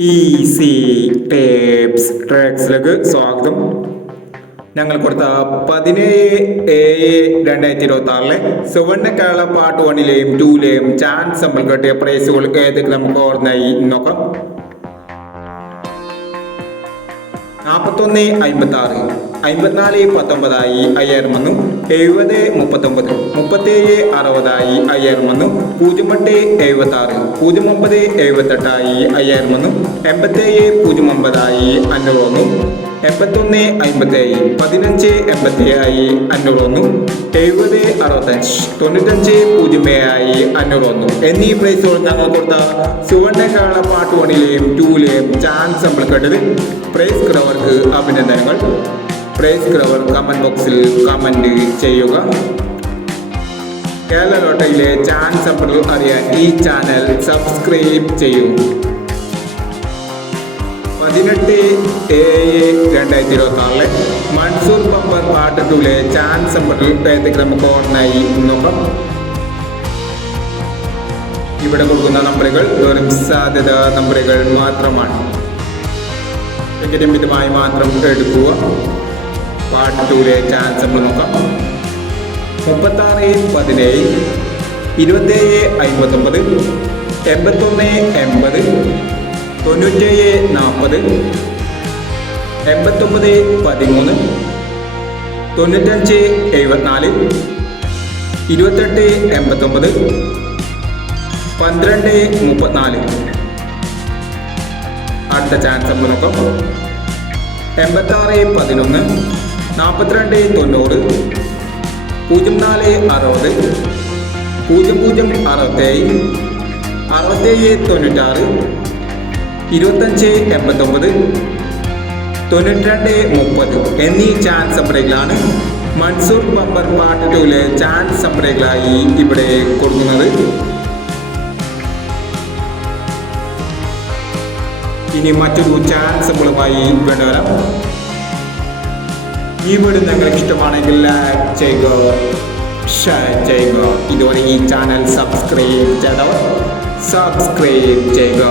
Easy tapes ട്രാക്സിലേക്ക് സ്വാഗതം. ഞങ്ങൾ കൊടുത്ത 17/7/2026 സുവർണ്ണ കേരള പാർട്ട് 1ലെയും 2ലെയും ചാൻസ് നമ്മൾ കിട്ടിയ പ്രൈസുകൾ ഏതൊക്കെ നമുക്ക് ഓർമ്മയായി നോക്കാം. 41.56, 54.19 5000 വന്നു. 70.39, 37.60 5000 വന്നു. 08.76, 09.78 5000 വന്നു. 87.09 500 വന്നു. 81.57, 15.87 500 വന്നു. 70.65, 95.07 500 വന്നു. എന്നീ പ്രൈസുകൾ ഞങ്ങൾ കൊടുത്ത സുവർണ്ണ കേരള പാർട്ട് 1ലെയും 2ലെയും ചാൻസ് നമ്മൾ കേട്ടത്. പ്രൈസ് കിടവർക്ക് അഭിനന്ദനങ്ങൾ. പ്രൈസ് കിടവർ കമന്റ് ബോക്സിൽ കമന്റ് ചെയ്യുക. കേരള ലോട്ടറിയിലെ ചാൻസ് നമ്പർ അറിയാൻ ഈ ചാനൽ സബ്സ്ക്രൈബ് ചെയ്യൂ. 18/7/2026 മൺസൂർ ബമ്പർ പാർട്ട് 2ലെ ചാൻസ് നമ്പർ ഏതൊക്കെ നമുക്ക് ഓർമ്മയായി നോക്കാം. ഇവിടെ കൊടുക്കുന്ന നമ്പറുകൾ വെറും സാധ്യത നമ്പറുകൾ മാത്രമാണ്. ടിക്കറ്റ് മിതമായി മാത്രം എടുക്കുക. പാർട്ട് 2ലെ ചാൻസ് നമ്മൾ നോക്കാം. 36/17, 27/59, 81/80, 97/40, 89/13, 95/74, 28/89, 12/34. അടുത്ത ചാൻസ് നമ്മൾ നോക്കാം. 86/11, 42/90, 04/60, 00/67, 67/96, 25/89, 92/30 എന്നീ ചാൻസ് നമ്പറുകളാണ് മൺസൂർ ബമ്പർ പാർട്ട് 2ലെ ചാൻസ് നമ്പറുകളായി ഇവിടെ കൊടുക്കുന്നത്. ഇനി മറ്റൊരു ചാൻസ് നമ്പറുമായി വേണ്ടവരാം. ഈ വീഡിയോ നിങ്ങൾക്ക് ഇഷ്ടമാണെങ്കിൽ ലൈക്ക് ചെയ്യുക, ഷെയർ ചെയ്യുക. ഇതുവരെ ഈ ചാനൽ സബ്സ്ക്രൈബ് ചെയ്തവർ സബ്സ്ക്രൈബ് ചെയ്യുക.